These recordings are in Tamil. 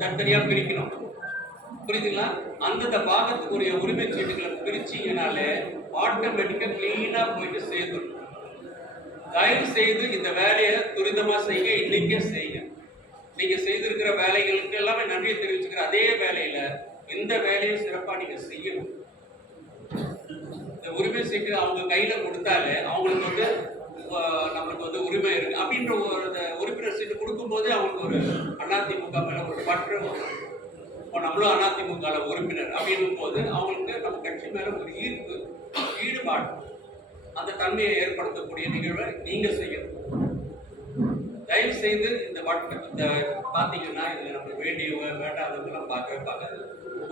தனித்தனியா பிரிக்கணும். புரியுதுங்களா? அந்தந்த பாகத்துக்குரிய உரிமை சீட்டுகளை பிரிச்சிங்கனாலே ஆட்டோமேட்டிக்கா கிளீனா போயிட்டு சேர்ந்துடும். தயவு செய்து இந்த வேலையை துரிதமா செய்ய, இன்னைக்கே செய்யுங்க. நீங்க செய்திருக்கிற வேலைகளுக்கு எல்லாமே நன்றியை தெரிவிச்சுக்கிற அதே வேலையில இந்த வேலையும் சிறப்பா நீங்க செய்யணும். இந்த உரிமை சீட்டு அவங்க கையில கொடுத்தாலே அவங்களுக்கு வந்து நம்மளுக்கு வந்து உரிமை இருக்கு அப்படின்ற ஒரு உறுப்பினர் சீட்டு கொடுக்கும்போது அவங்களுக்கு ஒரு அதிமுக மேல ஒரு பற்று வரும். இப்போ நம்மளும் அதிமுக உறுப்பினர் அப்படின்னும் போது அவங்களுக்கு நம்ம கட்சி மேல ஒரு ஈர்ப்பு, ஈடுபாடு, அந்த தன்மையை ஏற்படுத்தக்கூடிய நிகழ்வை நீங்க செய்யணும். தயவு செய்து இந்த பார்த்தீங்கன்னா இதுல நம்மளுக்கு வேண்டியவங்க வேண்டாதவங்கலாம் பார்க்காது.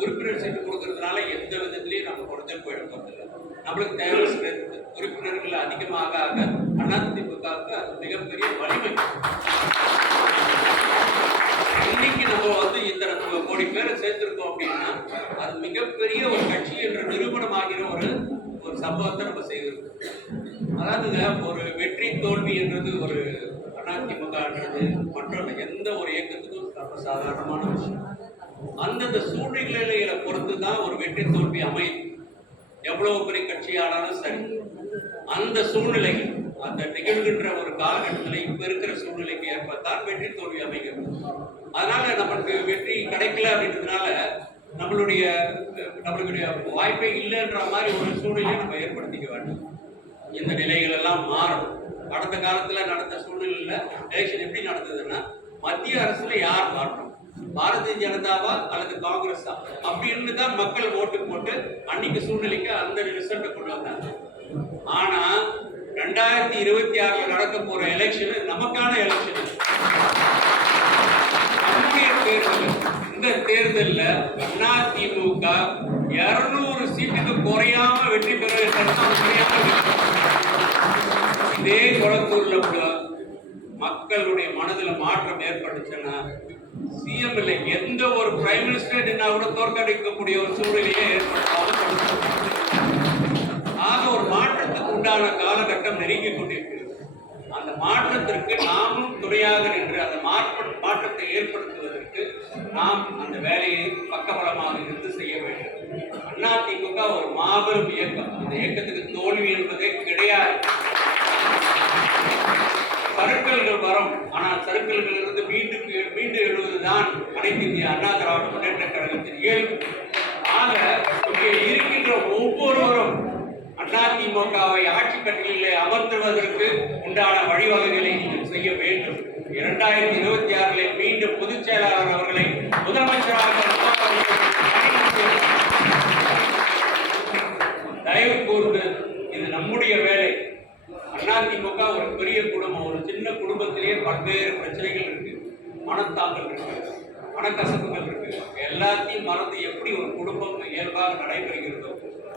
உறுப்பினர் சீட்டு கொடுக்கறதுனால எந்த விதத்திலையும் நம்ம குறைஞ்சு போயிட போறதில்லை. நம்மளுக்கு தேவை உறுப்பினர்கள் அதிகமாக அதிமுகவுக்கு அது மிகப்பெரிய வலிமை. இன்னைக்கு நம்ம வந்து இத்தனை கோடி பேரை சேர்த்திருக்கோம் அப்படின்னா அது மிகப்பெரிய ஒரு கட்சி என்ற நிரூபணம் ஆகிற ஒரு சம்பவத்தை நம்ம செய்திருக்கோம். அதாவதுங்க ஒரு வெற்றி தோல்வி என்றது ஒரு அதிமுகன்றது மற்ற எந்த ஒரு இயக்கத்துக்கும் ரொம்ப சாதாரணமான விஷயம். அந்தந்த சூழ்நிலைகளை பொறுத்து தான் ஒரு வெற்றி தோல்வி அமையும். எவ்வளவு பெரிய கட்சியானாலும் சரி, அந்த சூழ்நிலைகள் அந்த நிகழ்கின்ற ஒரு காலகட்டத்தில் இப்ப இருக்கிற சூழ்நிலைக்கு ஏற்பத்தான் வெற்றி தோல்வி அமைகிறது. அதனால நமக்கு வெற்றி கிடைக்கல அப்படின்றதுனால நம்மளுடைய வாய்ப்பே இல்லைன்ற மாதிரி ஒரு சூழ்நிலையை நம்ம ஏற்படுத்திக்க வேண்டும். இந்த நிலைகள் எல்லாம் மாறும். கடந்த காலத்துல நடந்த சூழ்நிலையில எலெக்ஷன் எப்படி நடந்ததுன்னா மத்திய அரசுல யார் மாற்றம், பாரதிய ஜனதாவா அல்லது காங்கிரஸா அப்படின்னு தான் மக்கள் ஓட்டு போட்டு அன்னைக்கு சூழ்நிலைக்கு அந்த ரிசல்ட்டை கொண்டு வந்தாங்க. ஆனா 2026 நடக்க போற எலெக்ஷன் நமக்கான எலெக்ஷன். நம்முடைய தேர்தல், இந்த தேர்தலில் அதிமுக 200 சீட்டுக்கு குறையாம வெற்றி பெற இதே குளத்தூர்ல மக்களுடைய மனதில் மாற்றம் ஏற்பட்டுச்சுன்னா சிஎம் இல்லை எந்த ஒரு பிரைம் மினிஸ்டர் நின்னா கூட தோற்கடிக்கக்கூடிய ஒரு சூழ்நிலையே ஏற்படுத்தும். ஆக ஒரு மாற்றத்துக்கு உண்டான காலகட்டம் நெருங்கி கொண்டிருக்கிறது. அந்த மாற்றத்திற்கு நாமும் துணையாக நின்று அந்த மாற்றத்தை ஏற்படுத்துவதற்கு நாம் அந்த வேலையை பக்கபலமாக இருந்து செய்ய வேண்டும். அதிமுக ஒரு மாபெரும் இயக்கம். இந்த இயக்கத்துக்கு தோல்வி என்பதே கிடையாது. சறுக்கல்கள் வரும், ஆனால் சறுக்கல்கள் இருந்து மீண்டு எழுவதுதான் அனைத்து இந்திய அண்ணா திராவிட முன்னேற்ற கழகத்தின் இயல்பு. ஆக இங்கே இருக்கின்ற ஒவ்வொருவரும் அதிமுகவை ஆட்சி கட்டிலே அமர்த்துவதற்கு உண்டான வழிவகைகளை நீங்கள் செய்ய வேண்டும். 2026 மீண்டும் பொதுச் செயலாளர் அவர்களை முதலமைச்சராக தயவு கூர்ந்து இது நம்முடைய வேலை. அதிமுக ஒரு பெரிய குடும்பம். ஒரு சின்ன குடும்பத்திலேயே பல்வேறு பிரச்சனைகள் இருக்கு, மனத்தாங்கல் இருக்கு, மனக்கசப்புகள் இருக்கு. எல்லாத்தையும் மறந்து எப்படி ஒரு குடும்பம் இயல்பாக நடைபெறுகிறதோ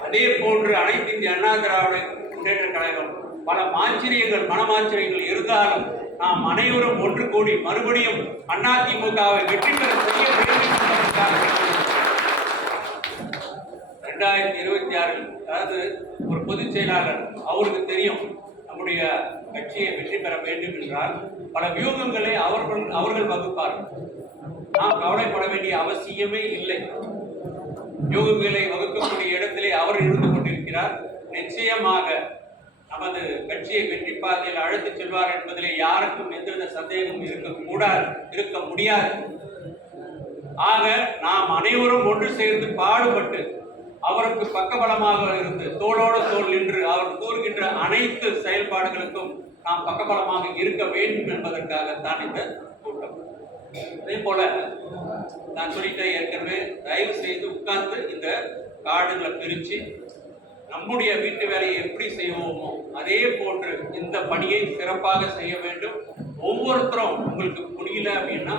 அதே போன்று அனைத்து இந்திய அண்ணா திராவிட முன்னேற்ற கழகம் பல மனமாச்சரியங்கள் இருந்தாலும் நாம் அனைவரும் ஒன்று கூடி மறுபடியும் அதிமுகவை வெற்றி பெற செய்ய வேண்டும் என்பதற்காக 2026 அதாவது ஒரு பொதுச் செயலாளர் அவருக்கு தெரியும் நம்முடைய கட்சியை வெற்றி பெற வேண்டும் என்றால் பல வியூகங்களை அவர்கள் வகுப்பார்கள். நாம் கவலைப்பட வேண்டிய அவசியமே இல்லை. யோகங்களை வகுக்கக்கூடிய இடத்திலே அவர் இருந்து கொண்டிருக்கிறார். நிச்சயமாக நமது கட்சியை வெற்றி பாதையில் அழைத்து செல்வார் என்பதிலே யாருக்கும் எந்தவித சந்தேகமும் இருக்க முடியாது. ஆக நாம் அனைவரும் ஒன்று சேர்ந்து பாடுபட்டு அவருக்கு பக்கபலமாக இருந்து தோளோடு தோள் நின்று அவர் கூறுகின்ற அனைத்து செயல்பாடுகளுக்கும் நாம் பக்கபலமாக இருக்க வேண்டும் என்பதற்காகத்தான் இந்த கூட்டம். அதே போல நான் சொல்லிட்டேன் ஏற்கனவே, தயவு செய்து உட்கார்ந்து இந்த கார்டுகளை பிரித்து நம்முடைய வீட்டு வேலையை எப்படி செய்வோமோ அதே போன்று இந்த பணியை சிறப்பாக செய்ய வேண்டும். ஒவ்வொருத்தரும் உங்களுக்கு முடியல அப்படின்னா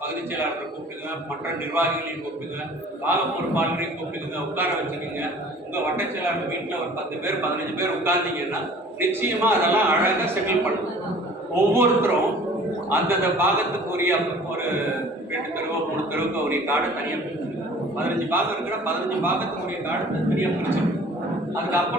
பகுதி செயலாளரை கூப்பிடுங்க, மற்ற நிர்வாகிகளையும் கூப்பிடுங்க, பாக பொறுப்பாளரையும் கூப்பிடுங்க, உட்கார வச்சுக்கோங்க. உங்கள் வட்ட செயலாளர் வீட்டில் ஒரு 10 பேர் 15 பேர் உட்கார்ந்தீங்கன்னா நிச்சயமா அதெல்லாம் அழகாக செட்டில் பண்ணும். ஒவ்வொருத்தரும் அந்தந்த பாகத்துக்குரிய ஒரு 2 தெருவோ 3 தெருவுக்கு உரிய கார்டை தனியாக பிரிச்சுருங்க. 15 பாகம் இருக்கிற 15 பாகத்துக்குரிய கார்டு தனியாக பிரிச்சுருங்க. அதுக்கப்புறம்